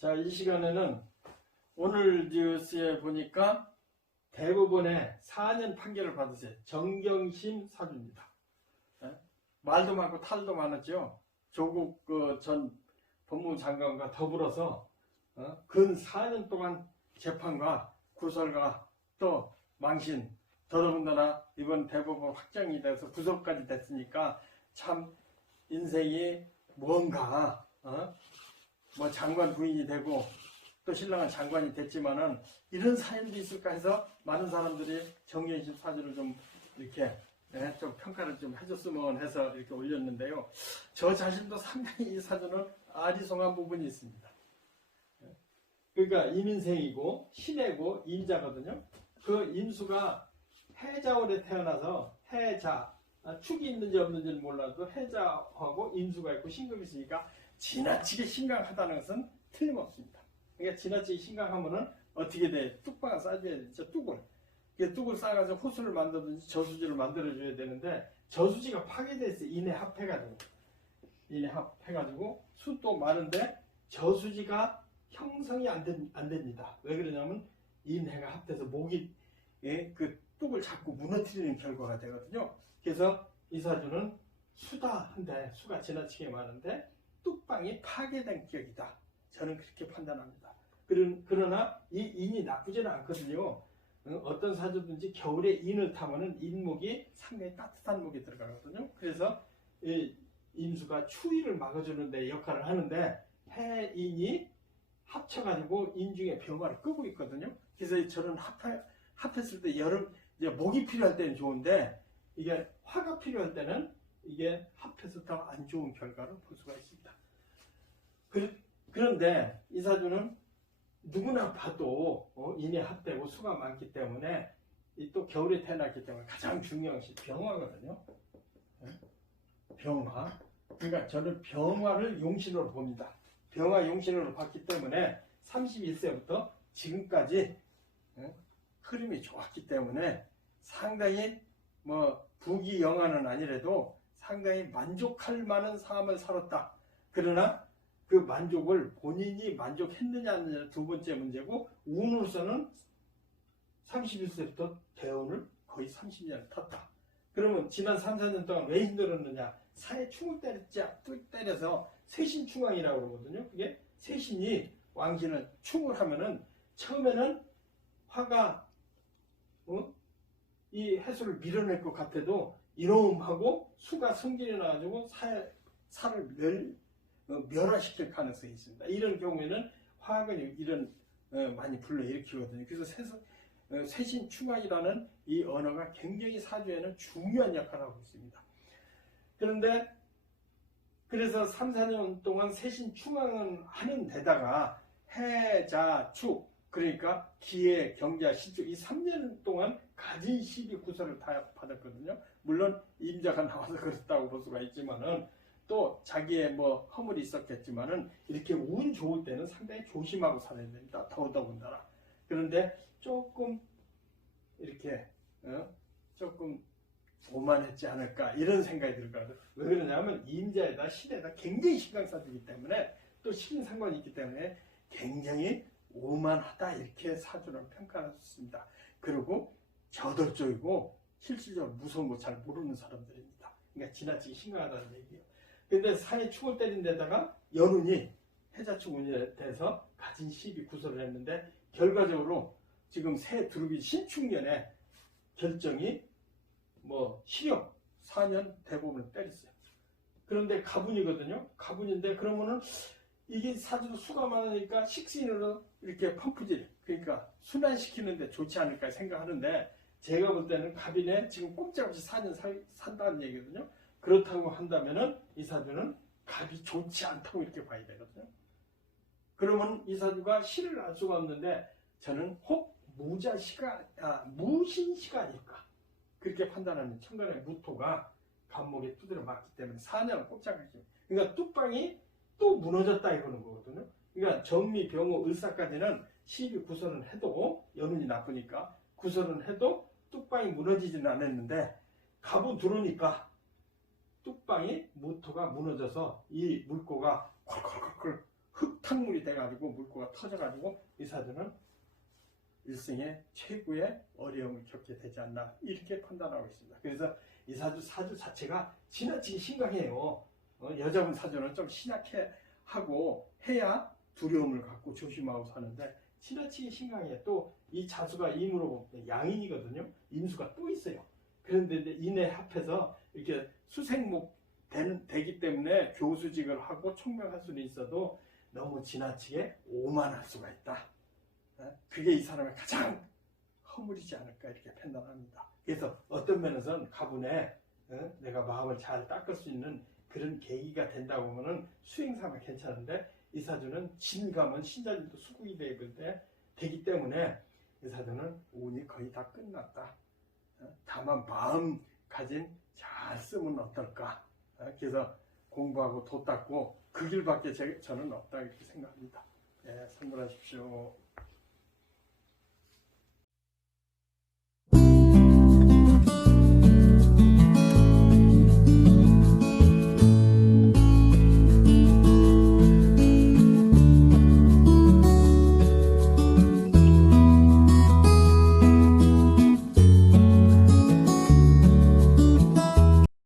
자, 이 시간에는 오늘 뉴스에 보니까 대법원에 4년 판결을 받으세요. 정경심 사주입니다. 예? 말도 많고 탈도 많았죠. 조국 전 법무부 장관과 더불어서 근 4년 동안 재판과 구설과 또 망신, 더더군다나 이번 대법원 확정이 돼서 구속까지 됐으니까 참 인생이 뭔가 뭐 장관 부인이 되고 또 신랑은 장관이 됐지만은 이런 사연도 있을까 해서 많은 사람들이 정경심 사주를 좀 이렇게 좀 평가를 좀 해줬으면 해서 이렇게 올렸는데요. 저 자신도 상당히 이 사주는 아리송한 부분이 있습니다. 그러니까 임인생이고 신해고 임자거든요. 그 임수가 해자월에 태어나서 해자, 축이 있는지 없는지는 몰라도 해자하고 임수가 있고 신금이 있으니까 지나치게 신강하다는 것은 틀림없습니다. 그러니까 지나치게 신강하면은 어떻게 돼? 뚝방을 싸줘야 되죠. 뚝을 싸가지고 호수를 만들든지 저수지를 만들어줘야 되는데 저수지가 파괴됐어요. 인해 합해가지고 숲도 많은데 저수지가 형성이 안 됩니다. 왜 그러냐면 인해가 합돼서 목이 그 뚝을 자꾸 무너뜨리는 결과가 되거든요. 그래서 이 사주는 수다한데 수가 지나치게 많은데 뚝방이 파괴된 격이다. 저는 그렇게 판단합니다. 그러나 이 인이 나쁘지는 않거든요. 어떤 사주든지 겨울에 인을 타면은 인목이 상당히 따뜻한 목이 들어가거든요. 그래서 이 임수가 추위를 막아주는 데 역할을 하는데 해인이 합쳐가지고 인중에 병화를 끄고 있거든요. 그래서 저는 합했을 때 여름 이제 목이 필요할 때는 좋은데 이게 화가 필요할 때는 이게 합해서 더 안 좋은 결과를 볼 수가 있습니다. 그런데 이 사주는 누구나 봐도 인이 합되고 수가 많기 때문에 또 겨울에 태어났기 때문에 가장 중요한 것이 병화거든요. 병화. 그러니까 저는 병화를 용신으로 봅니다. 병화 용신으로 봤기 때문에 31세부터 지금까지 흐름이 좋았기 때문에 상당히 뭐 부귀영화는 아니래도 상당히 만족할 만한 삶을 살았다. 그러나 그 만족을 본인이 만족했느냐는 두 번째 문제고 운으로서는 31세부터 대운을 거의 30년을 탔다. 그러면 지난 3, 4년 동안 왜 힘들었느냐? 사에 충을 때려서 세신충왕이라고 그러거든요. 그게 세신이 왕신을 충을 하면은 처음에는 화가 이 해수를 밀어낼 것 같아도 이놈하고 수가 성질이 나가지고 살을 멸화시킬 가능성이 있습니다. 이런 경우에는 화학은 이런 많이 불러일으키거든요. 그래서 세신충왕이라는 이 언어가 굉장히 사주에는 중요한 역할을 하고 있습니다. 그런데 그래서 3, 4년 동안 세신충왕은 하는 데다가 해자축 그러니까 기해, 경자, 신축 이 3년 동안 가진 시비 구설을 다 받았거든요. 물론 임자가 나와서 그렇다고 볼 수가 있지만은 또 자기의 뭐 허물이 있었겠지만은 이렇게 운 좋을 때는 상당히 조심하고 살아야 됩니다. 더더군다나. 그런데 조금 이렇게 조금 오만했지 않을까 이런 생각이 들거든요. 왜 그러냐면 임자에다 신에다 굉장히 신강사주이기 때문에 또 신상관이 있기 때문에 굉장히 오만하다 이렇게 사주를 평가했습니다. 그리고 저돌적이고 실질적으로 무서운 거 잘 모르는 사람들입니다. 그러니까 지나치게 심각하다는 얘기예요. 근데 사에 축을 때린 데다가 연운이 해자축 운이 돼서 가진 시비 구설을 했는데 결과적으로 지금 새 두루비 신축년에 결정이 뭐 실형 4년 대법원을 때렸어요. 그런데 가분이거든요. 가분인데 그러면은 이게 사주도 수가 많으니까 식신으로 이렇게 펌프질 그러니까 순환시키는데 좋지 않을까 생각하는데 제가 볼 때는 갑인에 지금 꼼짝없이 4년 산다는 얘기거든요. 그렇다고 한다면은 이 사주는 갑이 좋지 않다고 이렇게 봐야 되거든요. 그러면 이 사주가 실을 알 수가 없는데 저는 혹 무신시가 아닐까 그렇게 판단하는 천간의 무토가 간목에 두드려 맞기 때문에 4년을 꼼짝없이 그러니까 뚝방이 또 무너졌다 이러는 거거든요. 그러니까 정미, 병호, 을사까지는 시비 구설은 해도 연운이 나쁘니까 구설은 해도 뚝방이 무너지지는 않았는데 갑은 들어오니까 뚝방이 무토가 무너져서 이 물고가 콜콜콜콜 흙탕물이 돼가지고 물꼬가 터져가지고 이 사주는 일생의 최고의 어려움을 겪게 되지 않나 이렇게 판단하고 있습니다. 그래서 이 사주 자체가 지나치게 심각해요. 여자분 사주는 좀 신약해 하고 해야 두려움을 갖고 조심하고 사는데 지나치게 심각해. 또 이 자수가 임으로 양인이거든요. 임수가 또 있어요. 그런데 이제 인에 합해서 이렇게 수생목 되기 때문에 교수직을 하고 총명할 수는 있어도 너무 지나치게 오만할 수가 있다. 그게 이 사람의 가장 허물이지 않을까 이렇게 판단합니다. 그래서 어떤 면에서는 가분에 내가 마음을 잘 닦을 수 있는 그런 계기가 된다고 하면은 수행사면 괜찮은데 이 사주는 진가면 신자들도 수국이 되기 때문에 이 사주는 운이 거의 다 끝났다. 다만 마음가짐 잘 쓰면 어떨까. 그래서 공부하고 도 닦고 그 길밖에 저는 없다 이렇게 생각합니다. 예, 선물하십시오.